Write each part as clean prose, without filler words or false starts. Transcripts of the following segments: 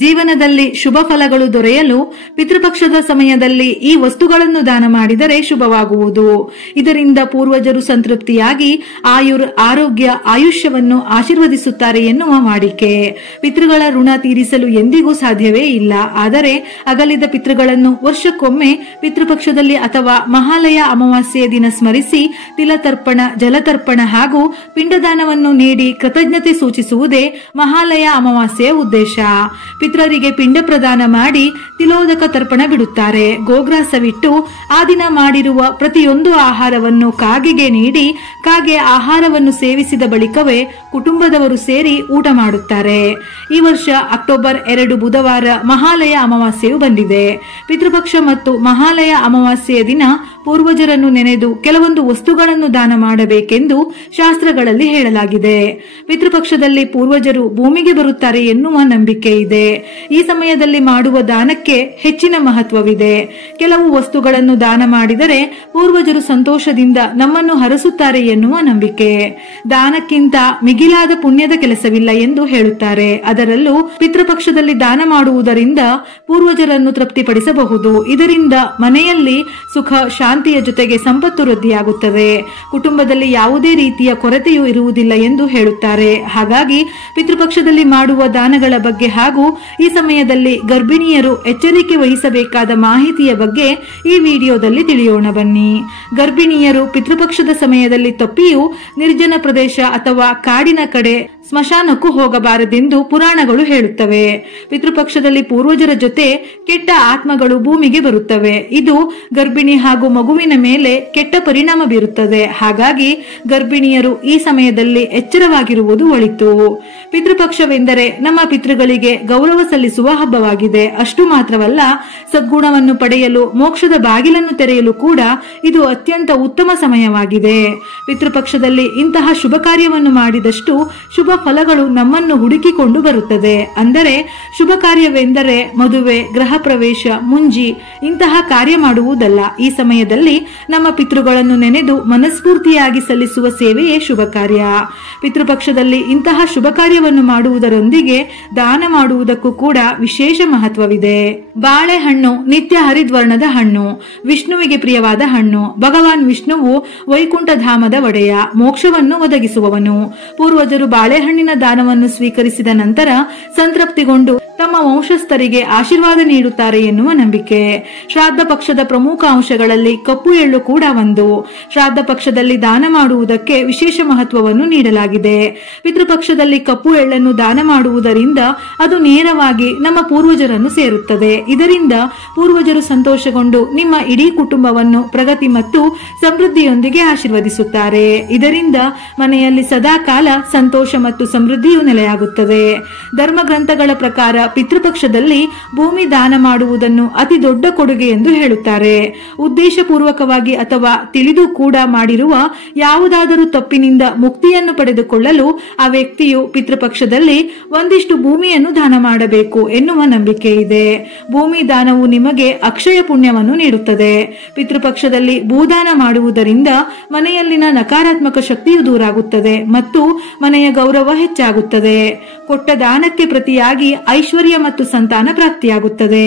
ಜೀವನದಲ್ಲಿ ಶುಭ ಫಲಗಳು ದೊರೆಯಲು ಪಿತೃಪಕ್ಷದ ಸಮಯದಲ್ಲಿ ಈ ವಸ್ತುಗಳನ್ನು ದಾನ ಮಾಡಿದರೆ ಶುಭವಾಗುವುದು. ಇದರಿಂದ ಪೂರ್ವಜರು ಸಂತೃಪ್ತಿಯಾಗಿ ಆರೋಗ್ಯ ಆಯುಷ್ಯವನ್ನು ಆಶೀರ್ವದಿಸುತ್ತಾರೆ ಎನ್ನುವ ವಾಡಿಕೆ. ಪಿತೃಗಳ ಋಣ ತೀರಿಸಲು ಎಂದಿಗೂ ಸಾಧ್ಯವೇ ಇಲ್ಲ. ಆದರೆ ಅಗಲಿದ ಪಿತೃಗಳನ್ನು ವರ್ಷಕ್ಕೊಮ್ಮೆ ಪಿತೃಪಕ್ಷದಲ್ಲಿ ಅಥವಾ ಮಹಾಲಯ ಅಮಾವಾಸ್ಯೆಯ ದಿನ ಸ್ಮರಿಸಿ ತಿಲತರ್ಪಣ, ಜಲತರ್ಪಣ ಹಾಗೂ ಪಿಂಡದಾನವನ್ನು ನೀಡಿ ಕೃತಜ್ಞತೆ ಸೂಚಿಸುವುದೇ ಮಹಾಲಯ ಅಮಾವಾಸ್ಯೆಯ ಉದ್ದೇಶ. ಪಿತೃರಿಗೆ ಪಿಂಡ ಪ್ರದಾನ ಮಾಡಿ ತಿಲೋದಕ ತರ್ಪಣ ಬಿಡುತ್ತಾರೆ. ಗೋಗ್ರಾಸವಿಟ್ಟು ಆ ದಿನ ಮಾಡಿರುವ ಪ್ರತಿಯೊಂದು ಆಹಾರವನ್ನು ಕಾಗೆಗೆ ನೀಡಿ ಕಾಗೆ ಆಹಾರವನ್ನು ಸೇವಿಸಿದ ಬಳಿಕವೇ ಕುಟುಂಬದವರು ಸೇರಿ ಊಟ ಮಾಡುತ್ತಾರೆ. ಈ ವರ್ಷ ಅಕ್ಟೋಬರ್ 2 ಬುಧವಾರ ಮಹಾಲಯ ಅಮಾವಾಸ್ಯೆಯು ಬಂದಿದೆ. ಪಿತೃಪಕ್ಷ ಮತ್ತು ಮಹಾಲಯ ಅಮಾವಾಸ್ಯೆಯ ದಿನ ಪೂರ್ವಜರನ್ನು ನೆನೆದು ಕೆಲವೊಂದು ವಸ್ತುಗಳನ್ನು ದಾನ ಮಾಡಬೇಕೆಂದು ಶಾಸ್ತ್ರಗಳಲ್ಲಿ ಹೇಳಲಾಗಿದೆ. ಪಿತೃಪಕ್ಷದಲ್ಲಿ ಪೂರ್ವಜರು ಭೂಮಿಗೆ ಬರುತ್ತಾರೆ ಎನ್ನುವ ನಂಬಿಕೆ ಇದೆ. ಈ ಸಮಯದಲ್ಲಿ ಮಾಡುವ ದಾನಕ್ಕೆ ಹೆಚ್ಚಿನ ಮಹತ್ವವಿದೆ. ಕೆಲವು ವಸ್ತುಗಳನ್ನು ದಾನ ಮಾಡಿದರೆ ಪೂರ್ವಜರು ಸಂತೋಷದಿಂದ ನಮ್ಮನ್ನು ಹರಸುತ್ತಾರೆ ಎನ್ನುವ ನಂಬಿಕೆ. ದಾನಕ್ಕಿಂತ ಮಿಗಿಲಾದ ಪುಣ್ಯದ ಕೆಲಸವಿಲ್ಲ ಎಂದು ಹೇಳುತ್ತಾರೆ. ಅದರಲ್ಲೂ ಪಿತೃಪಕ್ಷದಲ್ಲಿ ದಾನ ಮಾಡುವುದರಿಂದ ಪೂರ್ವಜರನ್ನು ತೃಪ್ತಿಪಡಿಸಬಹುದು. ಇದರಿಂದ ಮನೆಯಲ್ಲಿ ಸುಖ ಶಾಂತಿಯ ಜೊತೆಗೆ ಸಂಪತ್ತು ವೃದ್ಧಿಯಾಗುತ್ತದೆ. ಕುಟುಂಬದಲ್ಲಿ ಯಾವುದೇ ರೀತಿಯ ಕೊರತೆಯೂ ಇರುವುದಿಲ್ಲ ಎಂದು ಹೇಳುತ್ತಾರೆ. ಹಾಗಾಗಿ ಪಿತೃಪಕ್ಷದಲ್ಲಿ ಮಾಡುವ ದಾನಗಳ ಬಗ್ಗೆ ಹಾಗೂ ಈ ಸಮಯದಲ್ಲಿ ಗರ್ಭಿಣಿಯರು ಎಚ್ಚರಿಕೆ ವಹಿಸಬೇಕಾದ ಮಾಹಿತಿಯ ಬಗ್ಗೆ ಈ ವಿಡಿಯೋದಲ್ಲಿ ತಿಳಿಯೋಣ ಬನ್ನಿ. ಗರ್ಭಿಣಿಯರು ಪಿತೃಪಕ್ಷದ ಸಮಯದಲ್ಲಿ ತಪ್ಪಿಯೂ ನಿರ್ಜನ ಪ್ರದೇಶ ಅಥವಾ ಕಾಡಿನ ಕಡೆ ಸ್ಮಶಾನಕ್ಕೂ ಹೋಗಬಾರದೆಂದು ಪುರಾಣಗಳು ಹೇಳುತ್ತವೆ. ಪಿತೃಪಕ್ಷದಲ್ಲಿ ಪೂರ್ವಜರ ಜೊತೆ ಕೆಟ್ಟ ಆತ್ಮಗಳು ಭೂಮಿಗೆ ಬರುತ್ತವೆ. ಇದು ಗರ್ಭಿಣಿ ಹಾಗೂ ಮಗುವಿನ ಮೇಲೆ ಕೆಟ್ಟ ಪರಿಣಾಮ ಬೀರುತ್ತದೆ. ಹಾಗಾಗಿ ಗರ್ಭಿಣಿಯರು ಈ ಸಮಯದಲ್ಲಿ ಎಚ್ಚರವಾಗಿರುವುದು ಒಳಿತು. ಪಿತೃಪಕ್ಷವೆಂದರೆ ನಮ್ಮ ಪಿತೃಗಳಿಗೆ ಗೌರವ ಸಲ್ಲಿಸುವ ಹಬ್ಬವಾಗಿದೆ. ಅಷ್ಟು ಮಾತ್ರವಲ್ಲ, ಸದ್ಗುಣವನ್ನು ಪಡೆಯಲು ಮೋಕ್ಷದ ಬಾಗಿಲನ್ನು ತೆರೆಯಲು ಕೂಡ ಇದು ಅತ್ಯಂತ ಉತ್ತಮ ಸಮಯವಾಗಿದೆ. ಪಿತೃಪಕ್ಷದಲ್ಲಿ ಇಂತಹ ಶುಭ ಕಾರ್ಯವನ್ನು ಮಾಡಿದಷ್ಟು ಶುಭ ಫಲಗಳು ನಮ್ಮನ್ನು ಹುಡುಕಿಕೊಂಡು ಬರುತ್ತದೆ. ಅಂದರೆ ಶುಭ ಕಾರ್ಯವೆಂದರೆ ಮದುವೆ, ಗೃಹ ಪ್ರವೇಶ, ಮುಂಜಿ ಇಂತಹ ಕಾರ್ಯ ಮಾಡುವುದಲ್ಲ. ಈ ಸಮಯದಲ್ಲಿ ನಮ್ಮ ಪಿತೃಗಳನ್ನು ನೆನೆದು ಮನಸ್ಫೂರ್ತಿಯಾಗಿ ಸಲ್ಲಿಸುವ ಸೇವೆಯೇ ಶುಭ ಕಾರ್ಯ. ಪಿತೃಪಕ್ಷದಲ್ಲಿ ಇಂತಹ ಶುಭ ಕಾರ್ಯವನ್ನು ಮಾಡುವುದರೊಂದಿಗೆ ದಾನ ಮಾಡುವುದಕ್ಕೂ ಕೂಡ ವಿಶೇಷ ಮಹತ್ವವಿದೆ. ಬಾಳೆಹಣ್ಣು ನಿತ್ಯ ಹರಿದ್ವರ್ಣದ ಹಣ್ಣು, ವಿಷ್ಣುವಿಗೆ ಪ್ರಿಯವಾದ ಹಣ್ಣು. ಭಗವಾನ್ ವಿಷ್ಣುವು ವೈಕುಂಠ ಧಾಮದ ಒಡೆಯ, ಮೋಕ್ಷವನ್ನು ಒದಗಿಸುವವನು. ಪೂರ್ವಜರು ಬಾಳೆಹಣ್ಣಿನ ದಾನವನ್ನು ಸ್ವೀಕರಿಸಿದ ನಂತರ ಸಂತೃಪ್ತಿಗೊಂಡು ತಮ್ಮ ವಂಶಸ್ಥರಿಗೆ ಆಶೀರ್ವಾದ ನೀಡುತ್ತಾರೆ ಎನ್ನುವ ನಂಬಿಕೆ. ಶ್ರಾದ್ದ ಪಕ್ಷದ ಪ್ರಮುಖ ಅಂಶಗಳಲ್ಲಿ ಕಪ್ಪು ಎಳ್ಳು ಕೂಡ ಒಂದು. ಶ್ರಾದ್ದ ಪಕ್ಷದಲ್ಲಿ ದಾನ ಮಾಡುವುದಕ್ಕೆ ವಿಶೇಷ ಮಹತ್ವವನ್ನು ನೀಡಲಾಗಿದೆ. ಪಿತೃಪಕ್ಷದಲ್ಲಿ ಕಪ್ಪು ಎಳ್ಳನ್ನು ದಾನ ಮಾಡುವುದರಿಂದ ಅದು ನೇರವಾಗಿ ನಮ್ಮ ಪೂರ್ವಜರನ್ನು ಸೇರುತ್ತದೆ. ಇದರಿಂದ ಪೂರ್ವಜರು ಸಂತೋಷಗೊಂಡು ನಿಮ್ಮ ಇಡೀ ಕುಟುಂಬವನ್ನು ಪ್ರಗತಿ ಮತ್ತು ಸಮೃದ್ಧಿಯೊಂದಿಗೆ ಆಶೀರ್ವದಿಸುತ್ತಾರೆ. ಇದರಿಂದ ಮನೆಯಲ್ಲಿ ಸದಾಕಾಲ ಸಂತೋಷ ಮತ್ತು ಸಮೃದ್ಧಿಯು ನೆಲೆಯಾಗುತ್ತದೆ. ಧರ್ಮ ಗ್ರಂಥಗಳ ಪ್ರಕಾರ ಪಿತೃಪಕ್ಷದಲ್ಲಿ ಭೂಮಿ ದಾನ ಮಾಡುವುದನ್ನು ಅತಿ ದೊಡ್ಡ ಕೊಡುಗೆ ಎಂದು ಹೇಳುತ್ತಾರೆ. ಉದ್ದೇಶಪೂರ್ವಕವಾಗಿ ಅಥವಾ ತಿಳಿದು ಕೂಡ ಮಾಡಿರುವ ಯಾವುದಾದರೂ ತಪ್ಪಿನಿಂದ ಮುಕ್ತಿಯನ್ನು ಪಡೆದುಕೊಳ್ಳಲು ಆ ವ್ಯಕ್ತಿಯು ಪಿತೃಪಕ್ಷದಲ್ಲಿ ಒಂದಿಷ್ಟು ಭೂಮಿಯನ್ನು ದಾನ ಮಾಡಬೇಕು ಎನ್ನುವ ನಂಬಿಕೆ ಇದೆ. ಭೂಮಿ ದಾನವು ನಿಮಗೆ ಅಕ್ಷಯ ಪುಣ್ಯವನ್ನು ನೀಡುತ್ತದೆ. ಪಿತೃಪಕ್ಷದಲ್ಲಿ ಭೂದಾನ ಮಾಡುವುದರಿಂದ ಮನೆಯಲ್ಲಿನ ನಕಾರಾತ್ಮಕ ಶಕ್ತಿಯು ದೂರಾಗುತ್ತದೆ ಮತ್ತು ಮನೆಯ ಗೌರವ ಹೆಚ್ಚಾಗುತ್ತದೆ. ಕೊಟ್ಟ ದಾನಕ್ಕೆ ಪ್ರತಿಯಾಗಿ ಐಶ್ವರ್ಯ ಮತ್ತು ಸಂತಾನ ಪ್ರಾಪ್ತಿಯಾಗುತ್ತದೆ.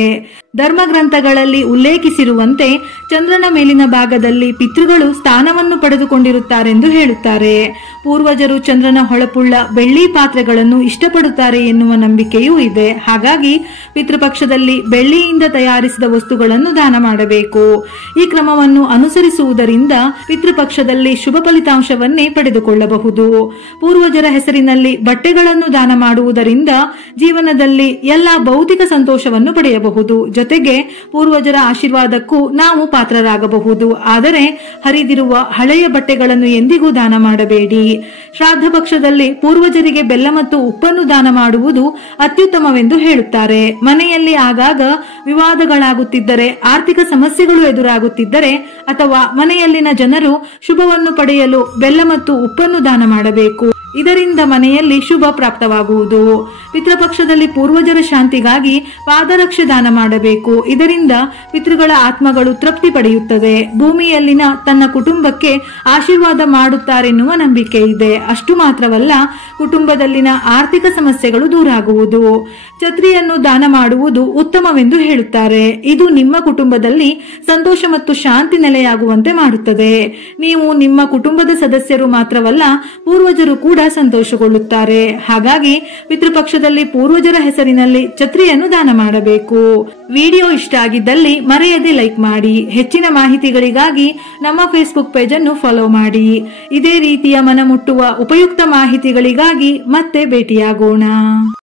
ಧರ್ಮಗ್ರಂಥಗಳಲ್ಲಿ ಉಲ್ಲೇಖಿಸಿರುವಂತೆ ಚಂದ್ರನ ಮೇಲಿನ ಭಾಗದಲ್ಲಿ ಪಿತೃಗಳು ಸ್ಥಾನವನ್ನು ಪಡೆದುಕೊಂಡಿರುತ್ತಾರೆಂದು ಹೇಳುತ್ತಾರೆ. ಪೂರ್ವಜರು ಚಂದ್ರನ ಹೊಳಪುಳ್ಳ ಬೆಳ್ಳಿ ಪಾತ್ರೆಗಳನ್ನು ಇಷ್ಟಪಡುತ್ತಾರೆ ಎನ್ನುವ ನಂಬಿಕೆಯೂ ಇದೆ. ಹಾಗಾಗಿ ಪಿತೃಪಕ್ಷದಲ್ಲಿ ಬೆಳ್ಳಿಯಿಂದ ತಯಾರಿಸಿದ ವಸ್ತುಗಳನ್ನು ದಾನ ಮಾಡಬೇಕು. ಈ ಕ್ರಮವನ್ನು ಅನುಸರಿಸುವುದರಿಂದ ಪಿತೃಪಕ್ಷದಲ್ಲಿ ಶುಭ ಫಲಿತಾಂಶವನ್ನೇ ಪಡೆದುಕೊಳ್ಳಬಹುದು. ಪೂರ್ವಜರ ಹೆಸರಿನಲ್ಲಿ ಬಟ್ಟೆಗಳನ್ನು ದಾನ ಮಾಡುವುದರಿಂದ ಜೀವನದಲ್ಲಿ ಎಲ್ಲಾ ಭೌತಿಕ ಸಂತೋಷವನ್ನು ಪಡೆಯಬಹುದು. ಜೊತೆಗೆ ಪೂರ್ವಜರ ಆಶೀರ್ವಾದಕ್ಕೂ ನಾವು ಪಾತ್ರರಾಗಬಹುದು. ಆದರೆ ಹರಿದಿರುವ ಹಳೆಯ ಬಟ್ಟೆಗಳನ್ನು ಎಂದಿಗೂ ದಾನ ಮಾಡಬೇಡಿ. ಶ್ರಾದ್ದ ಪಕ್ಷದಲ್ಲಿ ಪೂರ್ವಜರಿಗೆ ಬೆಲ್ಲ ಮತ್ತು ಉಪ್ಪನ್ನು ದಾನ ಮಾಡುವುದು ಅತ್ಯುತ್ತಮವೆಂದು ಹೇಳುತ್ತಾರೆ. ಮನೆಯಲ್ಲಿ ಆಗಾಗ ವಿವಾದಗಳಾಗುತ್ತಿದ್ದರೆ, ಆರ್ಥಿಕ ಸಮಸ್ಯೆಗಳು ಎದುರಾಗುತ್ತಿದ್ದರೆ ಅಥವಾ ಮನೆಯಲ್ಲಿನ ಜನರು ಶುಭವನ್ನು ಪಡೆಯಲು ಬೆಲ್ಲ ಮತ್ತು ಉಪ್ಪನ್ನು ದಾನ ಮಾಡಬೇಕು. ಇದರಿಂದ ಮನೆಯಲ್ಲಿ ಶುಭ ಪ್ರಾಪ್ತವಾಗುವುದು. ಪಿತೃಪಕ್ಷದಲ್ಲಿ ಪೂರ್ವಜರ ಶಾಂತಿಗಾಗಿ ಪಾದರಕ್ಷೆ ದಾನ ಮಾಡಬೇಕು. ಇದರಿಂದ ಪಿತೃಗಳ ಆತ್ಮಗಳು ತೃಪ್ತಿ ಪಡೆಯುತ್ತದೆ. ಭೂಮಿಯಲ್ಲಿನ ತನ್ನ ಕುಟುಂಬಕ್ಕೆ ಆಶೀರ್ವಾದ ಮಾಡುತ್ತಾರೆನ್ನುವ ನಂಬಿಕೆ ಇದೆ. ಅಷ್ಟು ಮಾತ್ರವಲ್ಲ, ಕುಟುಂಬದಲ್ಲಿನ ಆರ್ಥಿಕ ಸಮಸ್ಯೆಗಳು ದೂರಾಗುವುದು. ಛತ್ರಿಯನ್ನು ದಾನ ಮಾಡುವುದು ಉತ್ತಮವೆಂದು ಹೇಳುತ್ತಾರೆ. ಇದು ನಿಮ್ಮ ಕುಟುಂಬದಲ್ಲಿ ಸಂತೋಷ ಮತ್ತು ಶಾಂತಿ ನೆಲೆಯಾಗುವಂತೆ ಮಾಡುತ್ತದೆ. ನೀವು ನಿಮ್ಮ ಕುಟುಂಬದ ಸದಸ್ಯರು ಮಾತ್ರವಲ್ಲ, ಪೂರ್ವಜರು ಕೂಡ ಸಂತೋಷಗೊಳ್ಳುತ್ತಾರೆ. ಹಾಗಾಗಿ ಪಿತೃಪಕ್ಷದಲ್ಲಿ ಪೂರ್ವಜರ ಹೆಸರಿನಲ್ಲಿ ಛತ್ರಿಯನ್ನು ದಾನ ಮಾಡಬೇಕು. ವಿಡಿಯೋ ಇಷ್ಟ ಆಗಿದ್ದಲ್ಲಿ ಮರೆಯದೆ ಲೈಕ್ ಮಾಡಿ. ಹೆಚ್ಚಿನ ಮಾಹಿತಿಗಳಿಗಾಗಿ ನಮ್ಮ ಫೇಸ್ಬುಕ್ ಪೇಜ್ ಅನ್ನು ಫಾಲೋ ಮಾಡಿ. ಇದೇ ರೀತಿಯ ಮನಮುಟ್ಟುವ ಉಪಯುಕ್ತ ಮಾಹಿತಿಗಳಿಗಾಗಿ ಮತ್ತೆ ಭೇಟಿಯಾಗೋಣ.